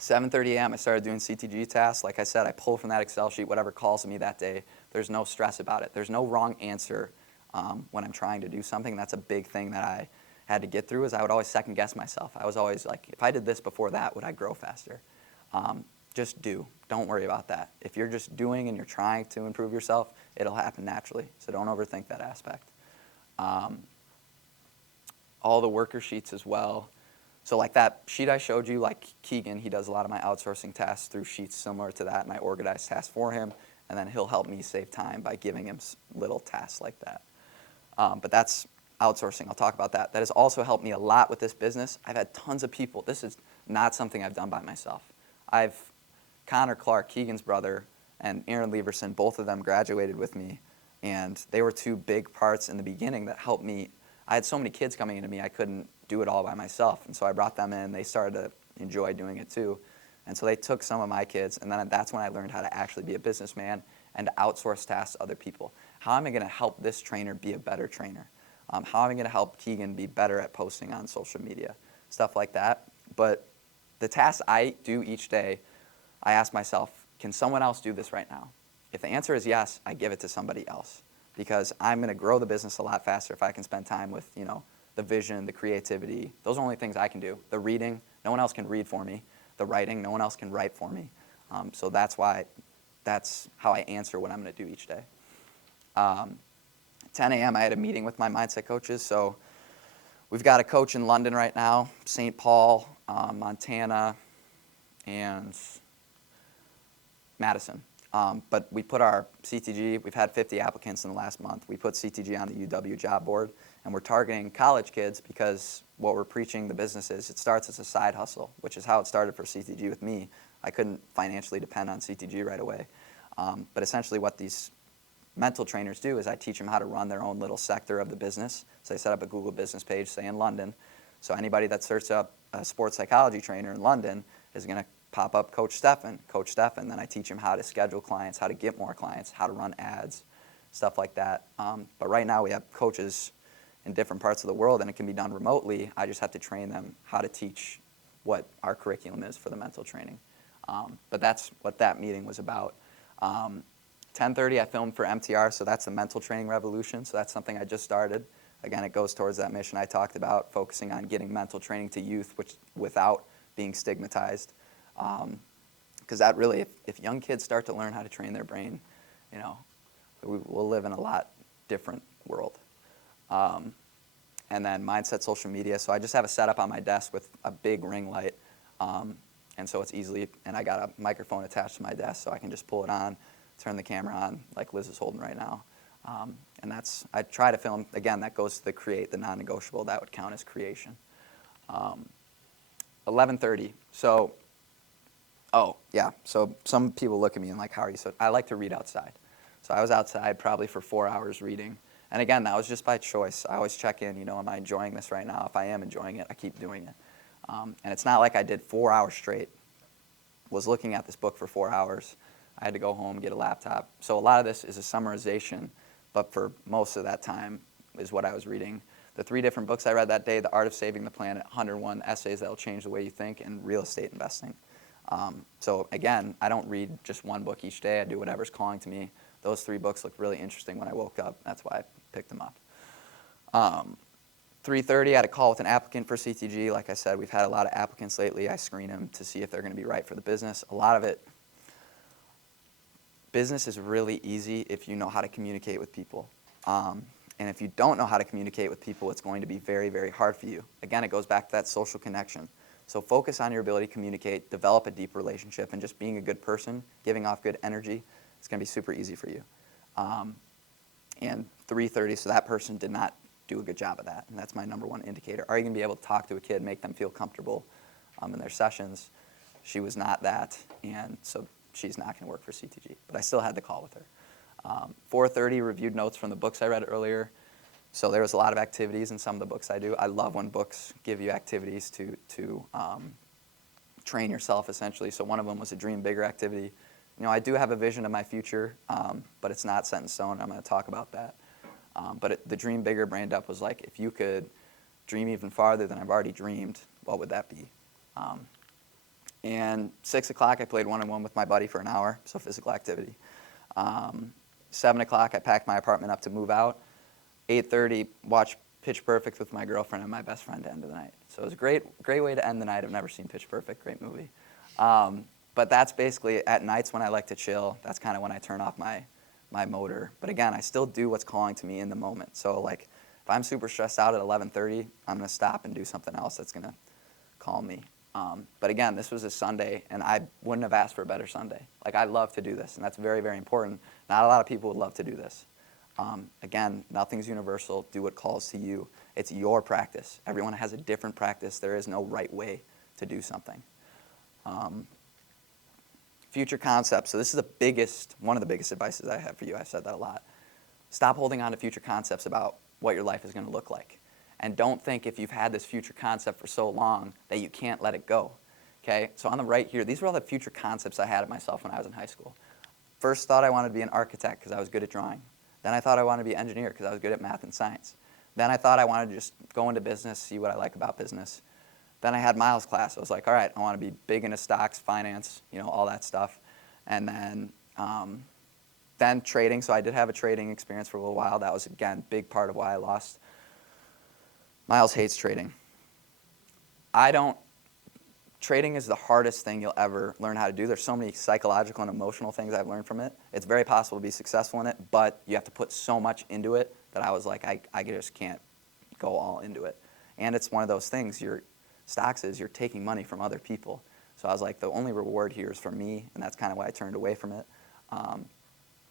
7:30 a.m. I started doing CTG tasks. Like I said, I pull from that Excel sheet whatever calls to me that day. There's no stress about it. There's no wrong answer when I'm trying to do something. That's a big thing that I had to get through, is I would always second guess myself. I was always like, if I did this before that, would I grow faster? Just do. Don't worry about that. If you're just doing and you're trying to improve yourself, it'll happen naturally. So don't overthink that aspect. All the worker sheets as well. So like that sheet I showed you, like Keegan, he does a lot of my outsourcing tasks through sheets similar to that, and I organize tasks for him, and then he'll help me save time by giving him little tasks like that. But that's outsourcing. I'll talk about that. That has also helped me a lot with this business. I've had tons of people. This is not something I've done by myself. Connor Clark, Keegan's brother, and Aaron Leverson, both of them graduated with me, and they were 2 big parts in the beginning that helped me. I had so many kids coming into me, I couldn't do it all by myself, and so I brought them in. They started to enjoy doing it too. And so they took some of my kids, and then that's when I learned how to actually be a businessman and to outsource tasks to other people. How am I going to help this trainer be a better trainer? How am I going to help Keegan be better at posting on social media? Stuff like that. But the tasks I do each day, I ask myself, can someone else do this right now? If the answer is yes, I give it to somebody else, because I'm going to grow the business a lot faster if I can spend time with, the vision, the creativity. Those are only things I can do. The reading, no one else can read for me. The writing, no one else can write for me. So that's how I answer what I'm going to do each day. 10 a.m. I had a meeting with my mindset coaches. So we've got a coach in London right now, St. Paul, Montana, and Madison. But we put our CTG, we've had 50 applicants in the last month. We put CTG on the UW job board, and we're targeting college kids because what we're preaching the business is it starts as a side hustle, which is how it started for CTG with me. I couldn't financially depend on CTG right away. But essentially what these mental trainers do is I teach them how to run their own little sector of the business. So I set up a Google business page, say in London. So anybody that searches up a sports psychology trainer in London is going to pop up Coach Stefan. Then I teach them how to schedule clients, how to get more clients, how to run ads, stuff like that. But right now we have coaches in different parts of the world, and it can be done remotely. I just have to train them how to teach what our curriculum is for the mental training. But that's what that meeting was about. 10:30 I filmed for MTR, so that's the mental training revolution. So that's something I just started. Again, it goes towards that mission I talked about, focusing on getting mental training to youth without being stigmatized. Because that really, if young kids start to learn how to train their brain, we'll live in a lot different world. And then mindset social media. So I just have a setup on my desk with a big ring light. And so it's easily, and I got a microphone attached to my desk so I can just pull it on, turn the camera on like Liz is holding right now. And I try to film, again, that goes to the non-negotiable, that would count as creation. 11:30, so some people look at me and like, how are you so, I like to read outside. So I was outside probably for 4 hours reading. And again, that was just by choice. I always check in, am I enjoying this right now? If I am enjoying it, I keep doing it. And it's not like I did 4 hours straight, was looking at this book for 4 hours. I had to go home, get a laptop. So a lot of this is a summarization, but for most of that time is what I was reading. The 3 different books I read that day: The Art of Saving the Planet, 101 Essays That Will Change the Way You Think, and Real Estate Investing. So again, I don't read just one book each day. I do whatever's calling to me. Those 3 books looked really interesting when I woke up. That's why I picked them up. 3:30, I had a call with an applicant for CTG. Like I said, we've had a lot of applicants lately. I screen them to see if they're going to be right for the business. A lot of it, business is really easy if you know how to communicate with people. And if you don't know how to communicate with people, it's going to be very, very hard for you. Again, it goes back to that social connection. So focus on your ability to communicate, develop a deep relationship, and just being a good person, giving off good energy, it's going to be super easy for you. And 3:30, so that person did not do a good job of that, and that's my number one indicator. Are you going to be able to talk to a kid, make them feel comfortable in their sessions? She was not that, and so she's not going to work for CTG. But I still had the call with her. 4:30, reviewed notes from the books I read earlier. So there was a lot of activities in some of the books I do. I love when books give you activities to train yourself, essentially. So one of them was a dream bigger activity. I do have a vision of my future, but it's not set in stone. I'm going to talk about that. But the dream bigger brain dump was like, if you could dream even farther than I've already dreamed, what would that be? And 6 o'clock, I played one-on-one with my buddy for an hour, so physical activity. 7 o'clock, I packed my apartment up to move out. 8:30, watched Pitch Perfect with my girlfriend and my best friend to end of the night. So it was a great way to end the night. I've never seen Pitch Perfect, great movie. But that's basically, at nights when I like to chill, that's kind of when I turn off my motor. But again, I still do what's calling to me in the moment. So like, if I'm super stressed out at 11:30, I'm going to stop and do something else that's going to calm me. But again, this was a Sunday, and I wouldn't have asked for a better Sunday. Like, I love to do this, and that's very, very important. Not a lot of people would love to do this. Again, nothing's universal. Do what calls to you. It's your practice. Everyone has a different practice. There is no right way to do something. Future concepts. So this is one of the biggest advices I have for you. I've said that a lot. Stop holding on to future concepts about what your life is going to look like. And don't think if you've had this future concept for so long that you can't let it go. Okay, so on the right here, these were all the future concepts I had of myself when I was in high school. First thought I wanted to be an architect because I was good at drawing. Then I thought I wanted to be an engineer because I was good at math and science. Then I thought I wanted to just go into business, see what I like about business. Then I had Miles' class. I was like, all right, I want to be big into stocks, finance, all that stuff. And then trading. So I did have a trading experience for a little while. That was, again, a big part of why I lost. Miles hates trading. Trading is the hardest thing you'll ever learn how to do. There's so many psychological and emotional things I've learned from it. It's very possible to be successful in it, but you have to put so much into it that I was like, I just can't go all into it. And it's one of those things, stocks is you're taking money from other people. So I was like, the only reward here is for me, and that's kind of why I turned away from it.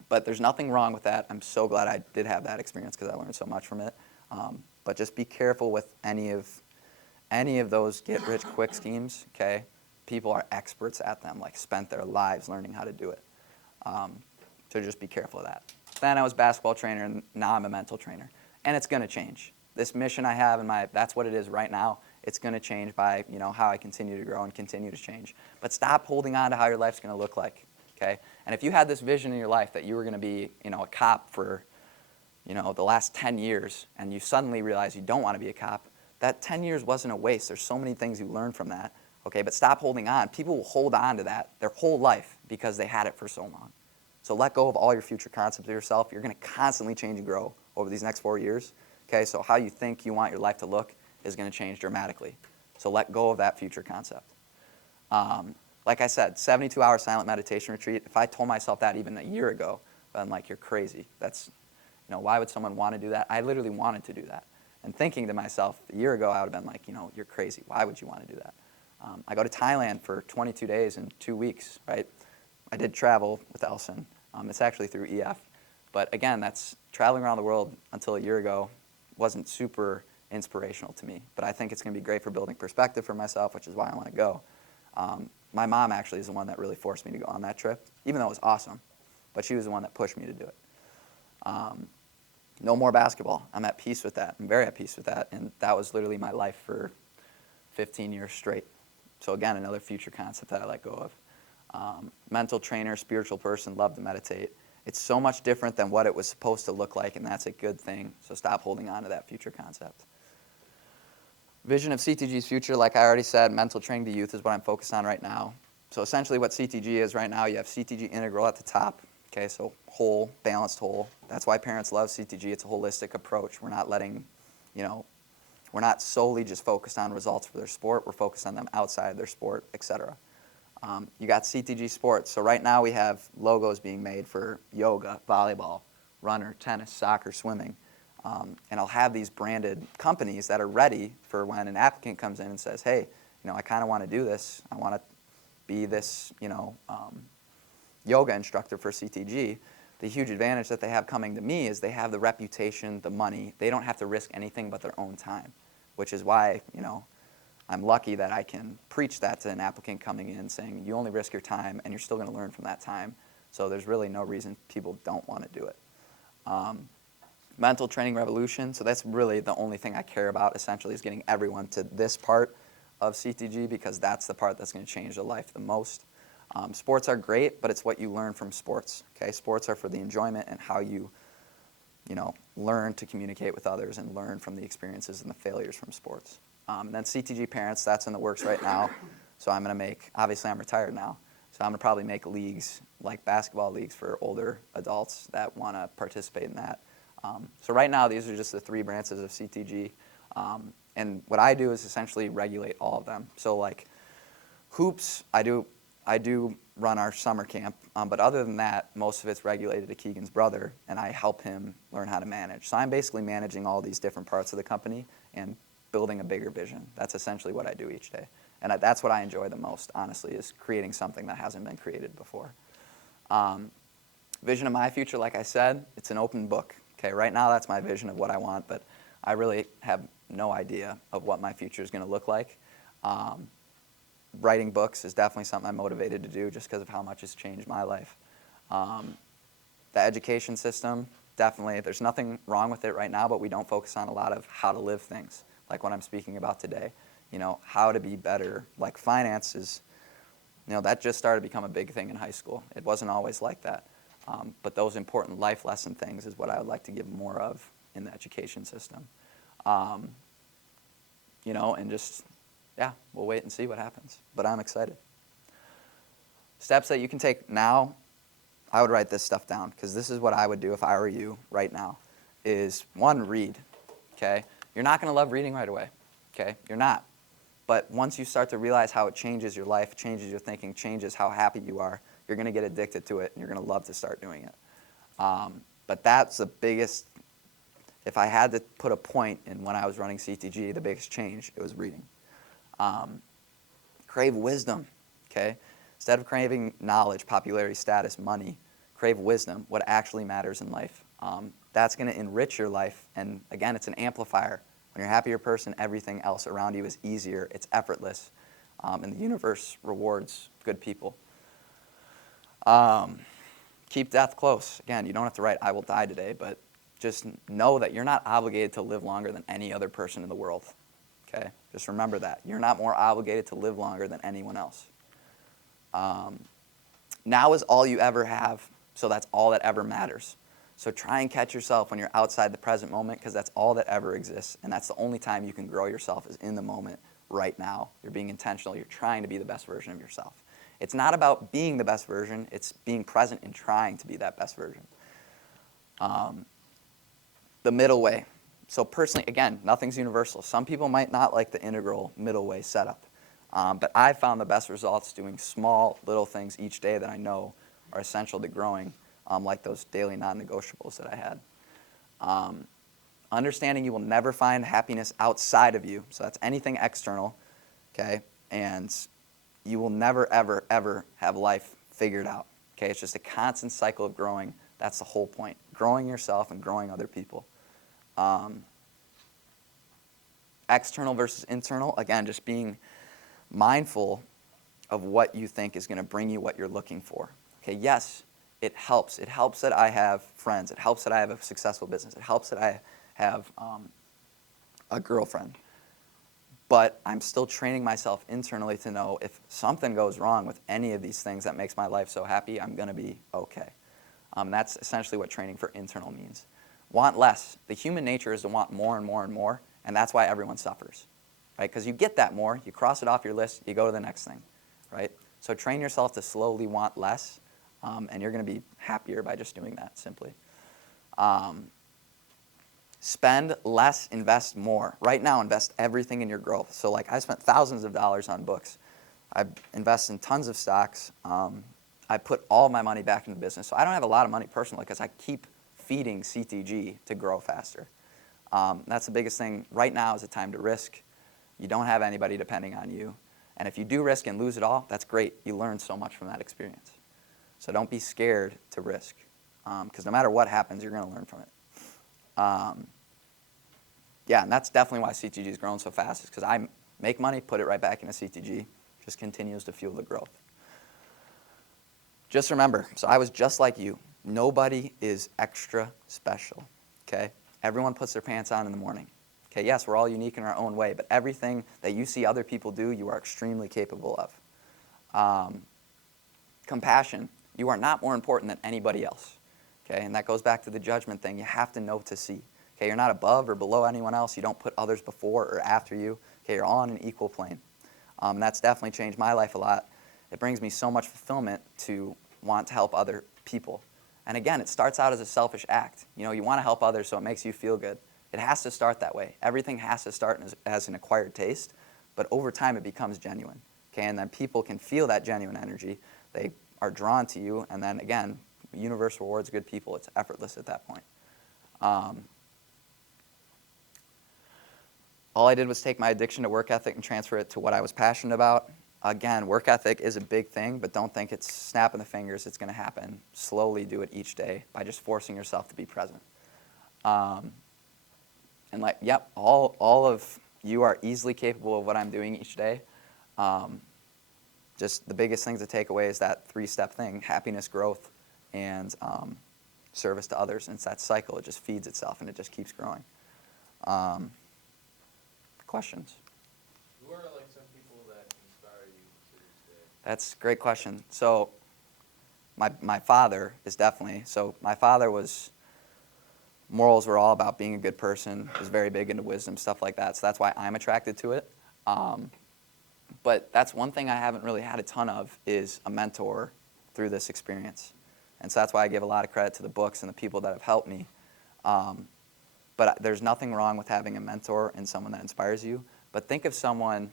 But there's nothing wrong with that. I'm so glad I did have that experience because I learned so much from it. But just be careful with any of those get-rich-quick schemes, okay? People are experts at them, like spent their lives learning how to do it. So just be careful of that. Then I was a basketball trainer, and now I'm a mental trainer. And it's going to change. This mission I have, that's what it is right now. It's going to change by how I continue to grow and continue to change. But stop holding on to how your life's going to look like, okay? And if you had this vision in your life that you were going to be a cop for the last 10 years, and you suddenly realize you don't want to be a cop, that 10 years wasn't a waste. There's so many things you learned from that. Okay, but stop holding on. People will hold on to that their whole life because they had it for so long. So let go of all your future concepts of yourself. You're going to constantly change and grow over these next 4 years. Okay, so how you think you want your life to look is going to change dramatically. So let go of that future concept. Like I said, 72-hour silent meditation retreat. If I told myself that even a year ago, I'm like, you're crazy. That's, why would someone want to do that? I literally wanted to do that. And thinking to myself a year ago, I would have been like, you're crazy. Why would you want to do that? I go to Thailand for 22 days in 2 weeks, right? I did travel with Elson. It's actually through EF. But again, that's traveling around the world until a year ago wasn't super inspirational to me. But I think it's going to be great for building perspective for myself, which is why I want to go. My mom actually is the one that really forced me to go on that trip, even though it was awesome. But she was the one that pushed me to do it. No more basketball. I'm at peace with that. I'm very at peace with that. And that was literally my life for 15 years straight. So again, another future concept that I let go of. Mental trainer, spiritual person, love to meditate. It's so much different than what it was supposed to look like, and that's a good thing. So stop holding on to that future concept. Vision of CTG's future, like I already said, mental training to youth is what I'm focused on right now. So essentially what CTG is right now, you have CTG Integral at the top. Okay, so whole, balanced whole. That's why parents love CTG. It's a holistic approach. We're not we're not solely just focused on results for their sport. We're focused on them outside of their sport, etc. You got CTG Sports. So right now we have logos being made for yoga, volleyball, runner, tennis, soccer, swimming. And I'll have these branded companies that are ready for when an applicant comes in and says, hey, I kind of want to do this. I want to be this, yoga instructor for CTG. The huge advantage that they have coming to me is they have the reputation, the money. They don't have to risk anything but their own time, which is why, I'm lucky that I can preach that to an applicant coming in saying, you only risk your time and you're still going to learn from that time. So there's really no reason people don't want to do it. Mental training revolution. So that's really the only thing I care about, essentially, is getting everyone to this part of CTG because that's the part that's going to change their life the most. Sports are great, but it's what you learn from sports. Okay, sports are for the enjoyment and how you, learn to communicate with others and learn from the experiences and the failures from sports. And then CTG parents, that's in the works right now. So I'm going to make, obviously I'm retired now, so I'm going to probably make leagues, like basketball leagues for older adults that want to participate in that. So right now, these are just the 3 branches of CTG. And what I do is essentially regulate all of them. So like hoops, I do run our summer camp, but other than that, most of it's regulated to Keegan's brother, and I help him learn how to manage. So I'm basically managing all these different parts of the company and building a bigger vision. That's essentially what I do each day. And that's what I enjoy the most, honestly, is creating something that hasn't been created before. Vision of my future, like I said, it's an open book. Okay, right now that's my vision of what I want, but I really have no idea of what my future is going to look like. Writing books is definitely something I'm motivated to do just because of how much it's changed my life. The education system, definitely, there's nothing wrong with it right now, but we don't focus on a lot of how to live things, like what I'm speaking about today. how to be better. Like finances, that just started to become a big thing in high school. It wasn't always like that. But those important life lesson things is what I would like to give more of in the education system. And just, we'll wait and see what happens. But I'm excited. Steps that you can take now, I would write this stuff down, because this is what I would do if I were you right now, is 1, read, okay? You're not going to love reading right away, okay? You're not. But once you start to realize how it changes your life, changes your thinking, changes how happy you are, you're going to get addicted to it, and you're going to love to start doing it. But that's the biggest, if I had to put a point in when I was running CTG, the biggest change, it was reading. Crave wisdom, okay? Instead of craving knowledge, popularity, status, money, crave wisdom, what actually matters in life. That's going to enrich your life, and again, it's an amplifier. When you're a happier person, everything else around you is easier, it's effortless, and the universe rewards good people. Keep death close. Again, you don't have to write, I will die today, but just know that you're not obligated to live longer than any other person in the world, okay? Just remember that. You're not more obligated to live longer than anyone else. Now is all you ever have, so that's all that ever matters. So try and catch yourself when you're outside the present moment, because that's all that ever exists, and that's the only time you can grow yourself is in the moment right now. You're being intentional. You're trying to be the best version of yourself. It's not about being the best version. It's being present and trying to be that best version. The middle way. So personally, again, nothing's universal. Some people might not like the integral middle way setup. But I've found the best results doing small little things each day that I know are essential to growing, like those daily non-negotiables that I had. Understanding you will never find happiness outside of you. So that's anything external, okay? And you will never, ever, ever have life figured out, okay? It's just a constant cycle of growing. That's the whole point. Growing yourself and growing other people. External versus internal, again, just being mindful of what you think is going to bring you what you're looking for. Okay, yes, it helps. It helps that I have friends. It helps that I have a successful business. It helps that I have a girlfriend. But I'm still training myself internally to know if something goes wrong with any of these things that makes my life so happy, I'm going to be okay. That's essentially what training for internal means. Want less. The human nature is to want more and more and more, and that's why everyone suffers. Right? Because you get that more, you cross it off your list, you go to the next thing, right? So train yourself to slowly want less, and you're going to be happier by just doing that, simply. Spend less, invest more. Right now, invest everything in your growth. So like I spent thousands of dollars on books. I invest in tons of stocks. I put all my money back into business. So I don't have a lot of money personally because I keep feeding CTG to grow faster. That's the biggest thing. Right now is the time to risk. You don't have anybody depending on you. And if you do risk and lose it all, that's great. You learn so much from that experience. So don't be scared to risk, because no matter what happens, you're going to learn from it. And that's definitely why CTG is growing so fast, is because I make money, put it right back into CTG, just continues to fuel the growth. Just remember, so I was just like you. Nobody is extra special, okay? Everyone puts their pants on in the morning. Okay, yes, we're all unique in our own way, but everything that you see other people do, you are extremely capable of. Compassion. You are not more important than anybody else. Okay, and that goes back to the judgment thing. You have to know to see. Okay, you're not above or below anyone else. You don't put others before or after you. Okay, you're all on an equal plane. That's definitely changed my life a lot. It brings me so much fulfillment to want to help other people. And again, it starts out as a selfish act. You want to help others so it makes you feel good. It has to start that way. Everything has to start as an acquired taste, but over time it becomes genuine. Okay, and then people can feel that genuine energy. They are drawn to you, and then again, the universe rewards good people. It's effortless at that point. All I did was take my addiction to work ethic and transfer it to what I was passionate about. Again, work ethic is a big thing, but don't think it's snapping the fingers, it's going to happen. Slowly do it each day by just forcing yourself to be present. And all of you are easily capable of what I'm doing each day. Just the biggest thing to take away is that 3-step thing: happiness, growth, and service to others. And it's that cycle. It just feeds itself, and it just keeps growing. Questions? Who are That's a great question. So my father is definitely, so my father was, morals were all about being a good person, was very big into wisdom, stuff like that. So that's why I'm attracted to it. But that's one thing I haven't really had a ton of is a mentor through this experience. And so that's why I give a lot of credit to the books and the people that have helped me. But there's nothing wrong with having a mentor and someone that inspires you. But think of someone,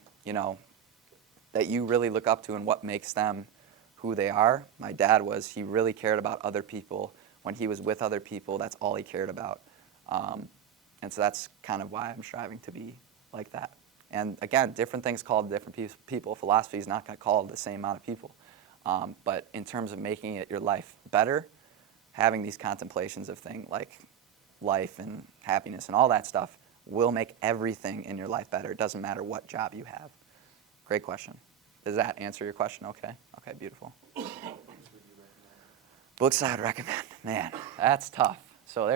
that you really look up to and what makes them who they are. My dad he really cared about other people. When he was with other people, that's all he cared about. And so that's kind of why I'm striving to be like that. And again, different things called different people. Philosophy is not going to call the same amount of people. But in terms of making it your life better, having these contemplations of things like life and happiness and all that stuff will make everything in your life better. It doesn't matter what job you have. Great question. Does that answer your question? Okay. Okay, beautiful. Books I would recommend. Man, that's tough. So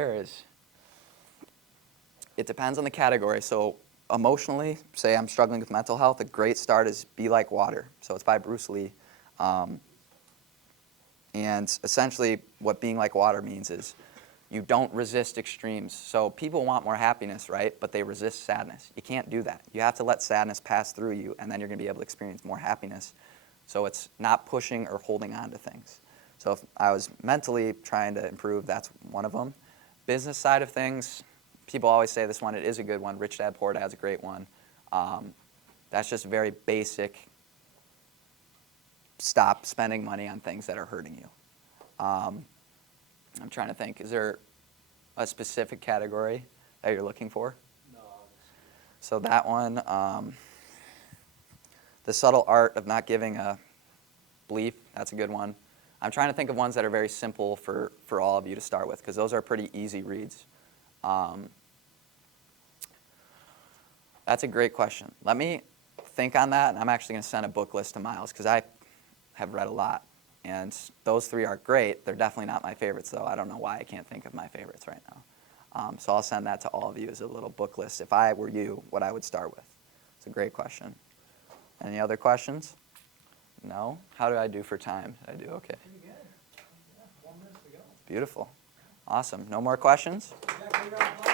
it depends on the category. So emotionally, say I'm struggling with mental health, a great start is Be Like Water. So it's by Bruce Lee. And essentially what being like water means is you don't resist extremes. So people want more happiness, right? But they resist sadness. You can't do that. You have to let sadness pass through you, and then you're going to be able to experience more happiness. So it's not pushing or holding on to things. So if I was mentally trying to improve, that's one of them. Business side of things, people always say this one, it is a good one. Rich Dad, Poor Dad's a great one. That's just very basic. Stop spending money on things that are hurting you. I'm trying to think. Is there a specific category that you're looking for? No. So that one, The Subtle Art of Not Giving a Bleep, that's a good one. I'm trying to think of ones that are very simple for all of you to start with, because those are pretty easy reads. That's a great question. Let me think on that, and I'm actually going to send a book list to Miles, because I have read a lot. And those three are great. They're definitely not my favorites, though. I don't know why I can't think of my favorites right now. So I'll send that to all of you as a little book list. If I were you, what I would start with. It's a great question. Any other questions? No? How did I do for time? Did I do okay? Pretty good. Yeah, 1 minute to go. Beautiful. Awesome. No more questions? Jack, we got